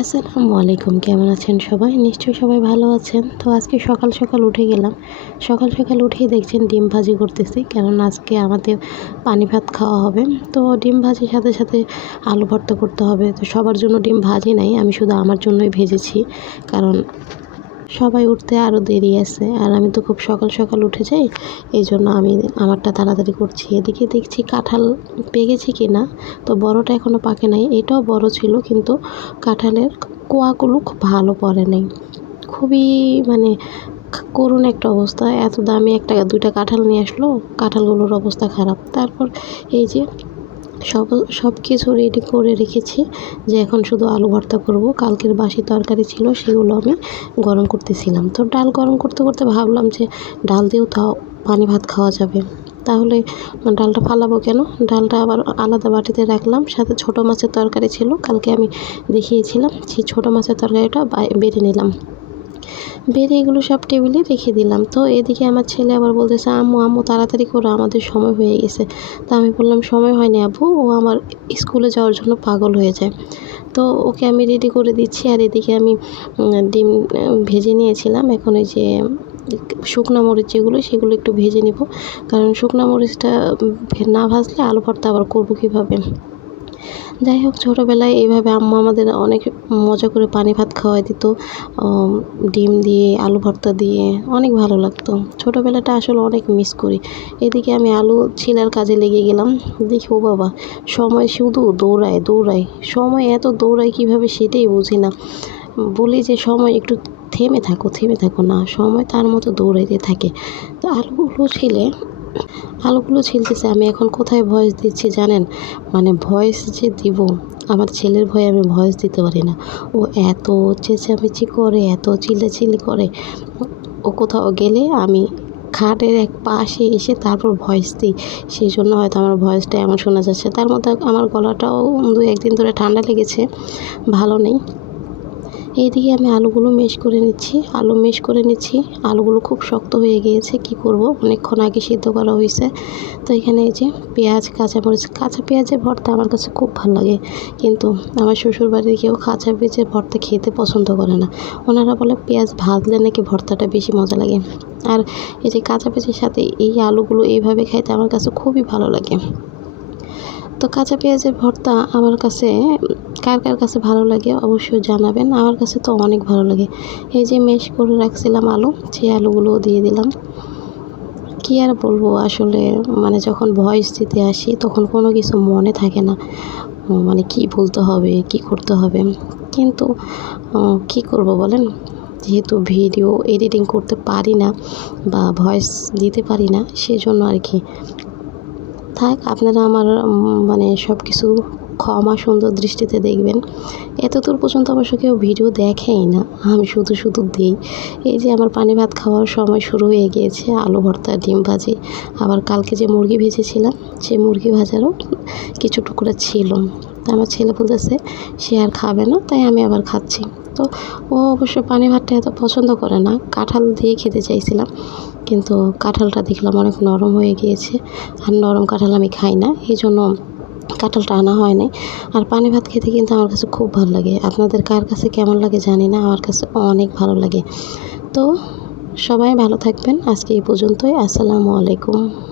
আসসালামু আলাইকুম, কেমন আছেন সবাই? নিশ্চয়ই সবাই ভালো আছেন। তো আজকে সকাল সকাল উঠে গেলাম। সকাল সকাল উঠেই দেখছেন ডিম ভাজি করতেছি কারণ আজকে আমাদের পানি ভাত খাওয়া হবে। তো ডিম ভাজির সাথে সাথে আলু ভর্তা করতে হবে। তো সবার জন্য ডিম ভাজি নাই, আমি শুধু আমার জন্যই ভেজেছি। কারণ সবাই উঠতে আরও দেরি আছে আর আমি তো খুব সকাল সকাল উঠে যাই, এই জন্য আমি আমারটা তাড়াতাড়ি করছি। এদিকে দেখছি কাঁঠাল পেকেছে কি না তো বড়টা এখনও পাকে নাই। এটাও বড় ছিল, কিন্তু কাঁঠালের কোয়াগুলো খুব ভালো পড়ে নাই। খুবই মানে করুণ একটা অবস্থা, এত দামি একটা দুইটা কাঁঠাল নিয়ে আসলো, কাঁঠালগুলোর অবস্থা খারাপ। তারপর এই যে সব সব কিছু রেডি করে রেখেছি যে এখন শুধু আলু ভর্তা করব। কালকের বাসি তরকারি ছিল, সেগুলো আমি গরম করতেছিলাম। তো ডাল গরম করতে করতে ভাবলাম যে ডাল দিয়েও তাও পানি ভাত খাওয়া যাবে। তাহলে ডালটা ফালাবো কেন? ডালটা আবার আলাদা বাটিতে রাখলাম। সাথে ছোট মাছের তরকারি ছিল, কালকে আমি দেখিয়েছিলাম। সেই ছোট মাছের তরকারিটা বেড়ে নিলাম। বেড়ে এগুলো সব টেবিলে রেখে দিলাম। তো এদিকে আমার ছেলে আবার বলতেছে, আম্মু আম্মু, তাড়াতাড়ি করো, আমাদের সময় হয়ে গেছে। তা আমি বললাম, সময় হয়নি আব্বু, ও আমার স্কুলে যাওয়ার জন্য পাগল হয়ে যায়। তো ওকে আমি রেডি করে দিচ্ছি, আর এদিকে আমি ডিম ভেজে নিয়েছিলাম। এখন ওই যে, শুকনো মরিচ যেগুলো, সেগুলো একটু ভেজে নিব। কারণ শুকনো মরিচটা না ভাজলে আলু ভর্তা আবার করব কীভাবে? যাই হোক, ছোটোবেলায় এইভাবে আম্মা আমাদের অনেক মজা করে পানি ভাত খাওয়াই দিত ডিম দিয়ে, আলু ভর্তা দিয়ে, অনেক ভালো লাগতো। ছোটোবেলাটা আসলে অনেক মিস করি। এদিকে আমি আলু ছিলার কাজে লেগে গেলাম। দেখি, ও বাবা, সময় শুধু দৌড়ায় দৌড়ায়। সময় এত দৌড়ায় কীভাবে সেটাই বুঝি না। বলি যে, সময় একটু থেমে থাকো থেমে থাকো না, সময় তার মতো দৌড়াইতে থাকে। তো আলুগুলো ছিলে আলুগুলো ছিলতেছে আমি এখন কোথায় ভয়েস দিচ্ছি জানেন? মানে ভয়েস যে দিব, আমার ছেলের ভয়ে আমি ভয়েস দিতে পারি না। ও এত চেঁচামেচি করে, এত চিল্লাচিল্লি করে। ও কোথাও গেলে আমি খাটের এক পাশে এসে তারপর ভয়েস দিই। সেই জন্য হয়তো আমার ভয়েসটা এমন শোনা যাচ্ছে। তার মধ্যে আমার গলাটাও দু একদিন ধরে ঠান্ডা লেগেছে, ভালো নেই। এইদিকে আমি আলুগুলো মেশ করে নিচ্ছি। আলু মেশ করে নিচ্ছি। আলুগুলো খুব শক্ত হয়ে গিয়েছে। কি করব? অনেকক্ষণ আগে সিদ্ধ করা হয়েছে। তো এখানে এই যে পেঁয়াজ, কাঁচামরিচ, কাঁচা পেঁয়াজের ভর্তা আমার কাছে খুব ভালো লাগে। কিন্তু আমার শ্বশুরবাড়ির কেউ কাঁচা পেঁয়াজের ভর্তা খেতে পছন্দ করে না। ওনারা বলে পেঁয়াজ ভাজলে নাকি ভর্তাটা বেশি মজা লাগে। আর এই যে কাঁচা পেঁয়াজের সাথে এই আলুগুলো এইভাবে খাইতে আমার কাছে খুবই ভালো লাগে। তো কাঁচা পেঁয়াজের ভর্তা আমার কাছে, কার কার কাছে ভালো লাগে অবশ্যই জানাবেন। আমার কাছে তো অনেক ভালো লাগে। এই যে মেশ করে রাখছিলাম আলু, সেই আলুগুলোও দিয়ে দিলাম। কী আর বলব আসলে মানে যখন ভয়েস দিতে আসি তখন কোনো কিছু মনে থাকে না। মানে কি বলতে হবে, কি করতে হবে? কিন্তু কি করব বলেন? যেহেতু ভিডিও এডিটিং করতে পারি না বা ভয়েস দিতে পারি না, সেজন্য আর কি। থাক, আপনারা আমার মানে সব কিছু ক্ষমা সুন্দর দৃষ্টিতে দেখবেন। এত দূর পর্যন্ত অবশ্য কেউ ভিডিও দেখেই না। আমি শুধু শুধু দিই। এই যে আমার পানি ভাত খাওয়ার সময় শুরু হয়ে গিয়েছে, আলু ভর্তা, ডিম ভাজি। আবার কালকে যে মুরগি ভেজেছিলাম, সেই মুরগি ভাজারও কিছু টুকরা ছিল। তা আমার ছেলে বলতেছে, সে আর খাবে না, তাই আমি আবার খাচ্ছি। তো ও অবশ্য পানি ভাতটা এত পছন্দ করে না, কাঁঠাল দিয়ে খেতে চাইছিলাম, কিন্তু কাঁঠালটা দেখলাম অনেক নরম হয়ে গিয়েছে, আর নরম কাঁঠাল আমি খাই না এই জন্য কাঁঠালটা আনা হয় নাই। আর পানি ভাত খেতে কিন্তু আমার কাছে খুব ভালো লাগে। আপনাদের কার কাছে কেমন লাগে জানি না, আমার কাছে অনেক ভালো লাগে। তো সবাই ভালো থাকবেন, আজকে এই পর্যন্তই, আসসালামু আলাইকুম।